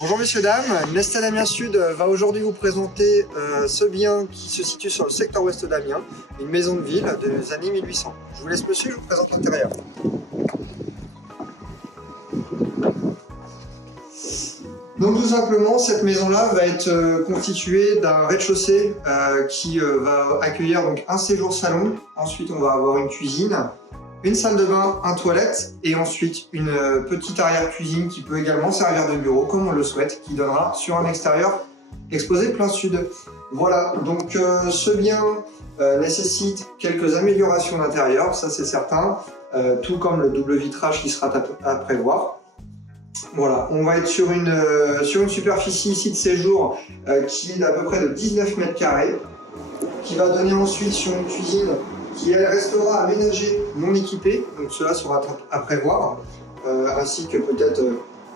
Bonjour messieurs, dames, Nestlé d'Amiens Sud va aujourd'hui vous présenter ce bien qui se situe sur le secteur ouest d'Amiens, une maison de ville des années 1800. Je vous laisse monsieur, je vous présente l'intérieur. Donc tout simplement, cette maison-là va être constituée d'un rez-de-chaussée qui va accueillir donc un séjour salon, ensuite on va avoir une cuisine, une salle de bain, un toilette et ensuite une petite arrière-cuisine qui peut également servir de bureau comme on le souhaite, qui donnera sur un extérieur exposé plein sud. Voilà, donc ce bien nécessite quelques améliorations d'intérieur, ça c'est certain, tout comme le double vitrage qui sera à prévoir. Voilà, on va être sur une superficie ici de séjour qui est d'à peu près de 19 mètres carrés, qui va donner ensuite sur une cuisine qui elle restera aménagée, non équipée, donc cela sera à prévoir, ainsi que peut-être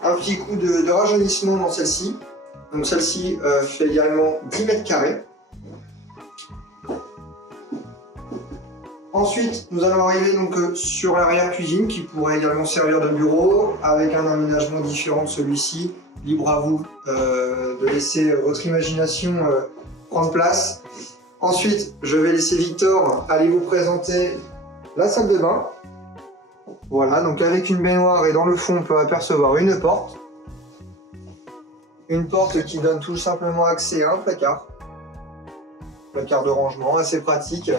un petit coup de rajeunissement dans celle-ci. Donc celle-ci fait également 10 mètres carrés. Ensuite, nous allons arriver donc sur l'arrière-cuisine qui pourrait également servir de bureau avec un aménagement différent de celui-ci. Libre à vous de laisser votre imagination prendre place. Ensuite, je vais laisser Victor aller vous présenter la salle de bain. Voilà, donc avec une baignoire et dans le fond, on peut apercevoir une porte. Une porte qui donne tout simplement accès à un placard. Placard de rangement, assez pratique.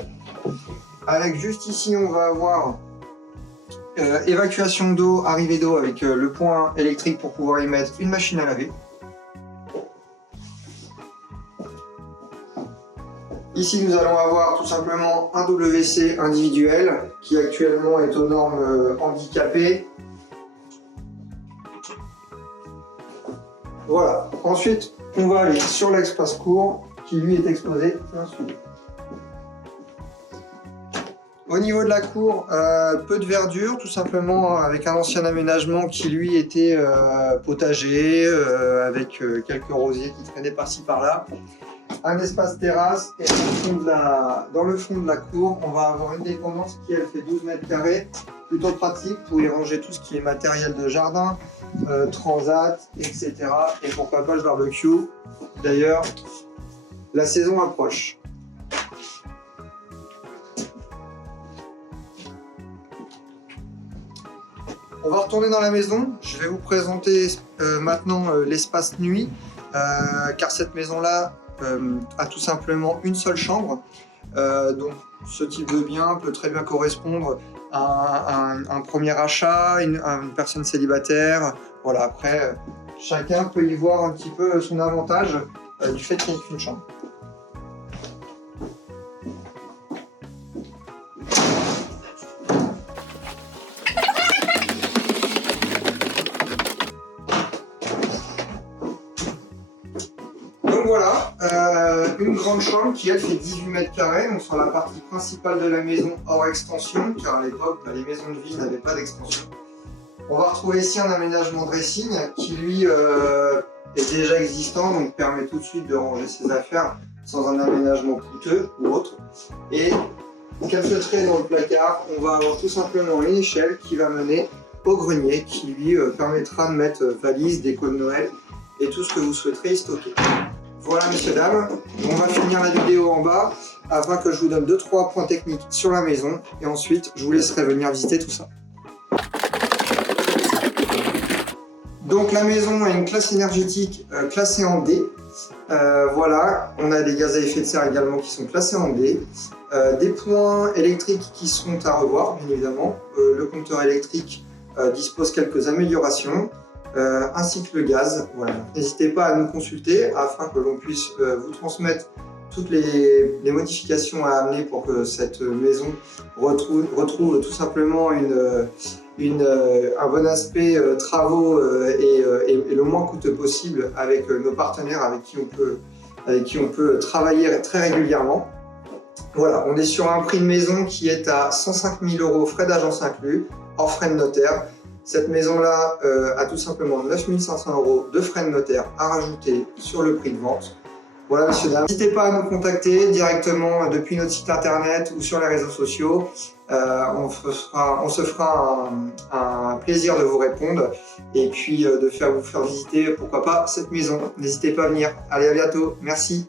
Avec juste ici, on va avoir évacuation d'eau, arrivée d'eau avec le point électrique pour pouvoir y mettre une machine à laver. Ici, nous allons avoir tout simplement un WC individuel qui actuellement est aux normes handicapées. Voilà. Ensuite, on va aller sur l'espace court qui lui est exposé plein sud. Au niveau de la cour, peu de verdure, tout simplement avec un ancien aménagement qui lui était potager, avec quelques rosiers qui traînaient par-ci par-là. Un espace terrasse et dans le fond de la cour, on va avoir une dépendance qui elle fait 12 mètres carrés, plutôt pratique pour y ranger tout ce qui est matériel de jardin, transat, etc. Et pourquoi pas le barbecue. D'ailleurs, la saison approche. On va retourner dans la maison. Je vais vous présenter maintenant l'espace nuit, car cette maison-là a tout simplement une seule chambre. Donc ce type de bien peut très bien correspondre à un premier achat, à une personne célibataire. Voilà, après, chacun peut y voir un petit peu son avantage du fait qu'il n'y ait qu'une chambre. Donc voilà, une grande chambre qui elle fait 18 mètres carrés, donc sur la partie principale de la maison hors extension, car à l'époque les maisons de ville n'avaient pas d'extension. On va retrouver ici un aménagement dressing qui lui est déjà existant, donc permet tout de suite de ranger ses affaires sans un aménagement coûteux ou autre. Et quelques traits dans le placard, on va avoir tout simplement une échelle qui va mener au grenier, qui lui permettra de mettre valises, déco de Noël et tout ce que vous souhaiterez y stocker. Voilà messieurs, dames, on va finir la vidéo en bas afin que je vous donne 2-3 points techniques sur la maison et ensuite je vous laisserai venir visiter tout ça. Donc la maison a une classe énergétique classée en D. Voilà, on a des gaz à effet de serre également qui sont classés en D. Des points électriques qui seront à revoir bien évidemment. Le compteur électrique dispose quelques améliorations. Ainsi que le gaz. Voilà. N'hésitez pas à nous consulter afin que l'on puisse vous transmettre toutes les modifications à amener pour que cette maison retrouve tout simplement un bon aspect travaux et le moins coûteux possible avec nos partenaires avec qui on peut travailler très régulièrement. Voilà, on est sur un prix de maison qui est à 105 000 € frais d'agence inclus, hors frais de notaire. Cette maison-là a tout simplement 9 500 € de frais de notaire à rajouter sur le prix de vente. Voilà, monsieur, dame. N'hésitez pas à nous contacter directement depuis notre site internet ou sur les réseaux sociaux. On se fera un plaisir de vous répondre et puis de vous faire visiter, pourquoi pas, cette maison. N'hésitez pas à venir. Allez, à bientôt. Merci.